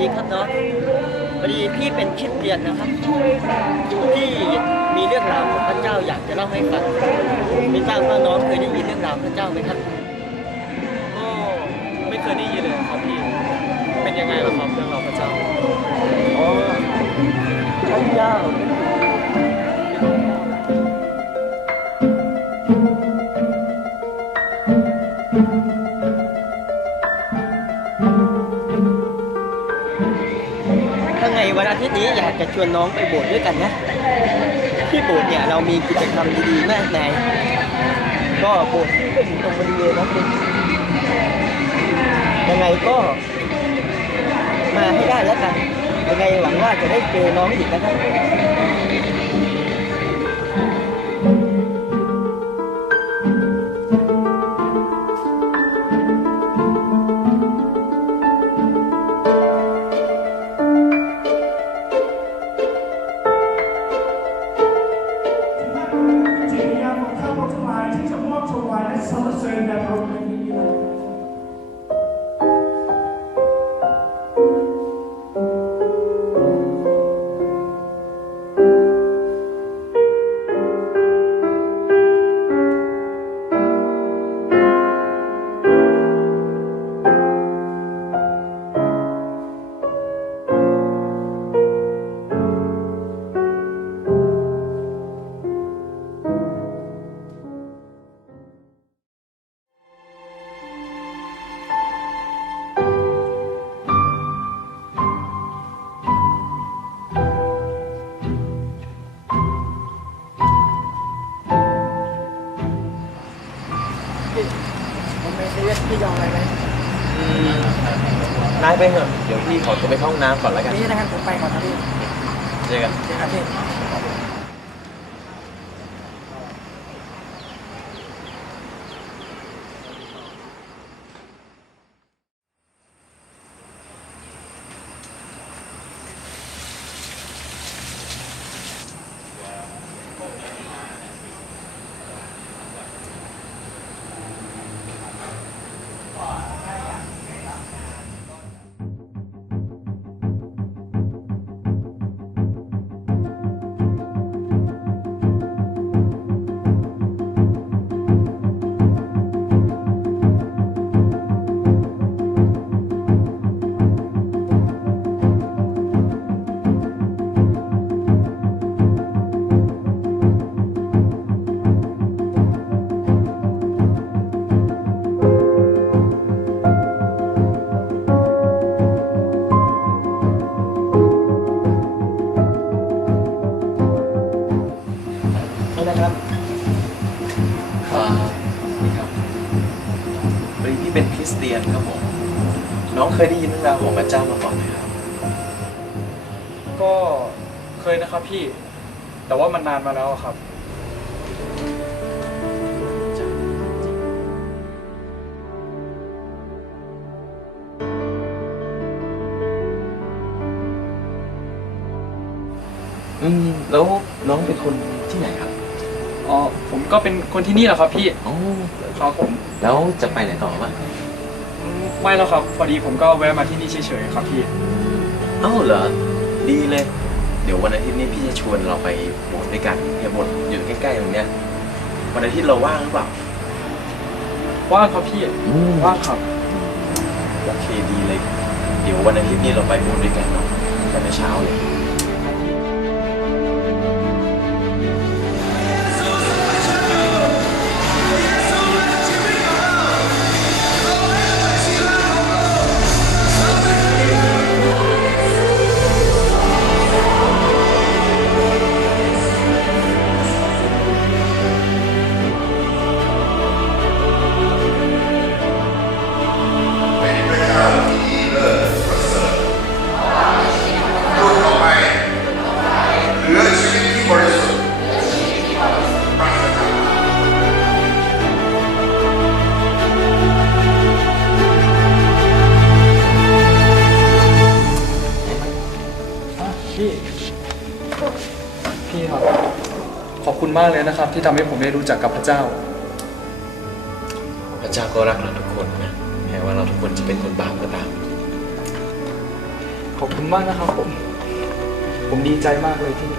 ดีครับน้องพอดีพี่เป็นคริดเตียนนะครับที่มีเรื่องราวของพระเจ้าอยากจะเล่าให้ฟังไม่ทราบว่าน้องเคยได้ยินเรื่องราวพระเจ้าไหมครับก็ไม่เคยได้ยินเลยครับพี่เป็นยังไงล่ะครับเรื่องราวพระเจ้าอ๋อพระเจ้า จะชวนน้องไปโบสถ์ด้วยกันนะ ที่โบสถ์เนี่ยเรามีกิจกรรมดีๆมากมายก็โบสถ์ก็อยู่ตรงบริเวณนั้นเองยังไงก็มาให้ได้แล้วกันยังไงหวังว่าจะได้เจอน้องอีกนะครับ สายไปเถอะ เดี๋ยวพี่ขอตัวไปเข้าห้องน้ำก่อนแล้วกัน พี่นะครับผมไปก่อนนะพี่เจอกัน เจอกันพี่ นครับผม น้องเคยได้ยินเรื่องราวของพระเจ้ามาก่อนไหมครับ ก็เคยนะครับพี่ แต่ว่ามันนานมาแล้วอะครับ อืมแล้วน้องเป็นคนที่ไหนครับอ๋อ ผมก็เป็นคนที่นี่แหละครับพี่ อ๋อครับผม แล้วจะไปไหนต่อวะอืม ไม่แล้วครับ พอดีผมก็แวะมาที่นี่เฉยๆครับพี่ เอ้าเหรอ ดีเลย เดี๋ยววันอาทิตย์นี้พี่จะชวนเราไปโบสถ์ด้วยกันเนี่ยโบสถ์อยู่ใกล้ๆตรงเนี้ยวันอาทิตย์เราว่างหรือเปล่า ว่างครับพี่ว่างครับ โอเคดีเลย เดี๋ยววันอาทิตย์นี้เราไปโบสถ์ด้วยกันเนาะกันในเช้าเลย มากเลยนะครับ ที่ทำให้ผมได้รู้จักกับพระเจ้า พระเจ้าก็รักเราทุกคนนะแม้ว่าเราทุกคนจะเป็นคนบาปก็ตาม ขอบคุณมากนะครับผม ผมดีใจมากเลยที่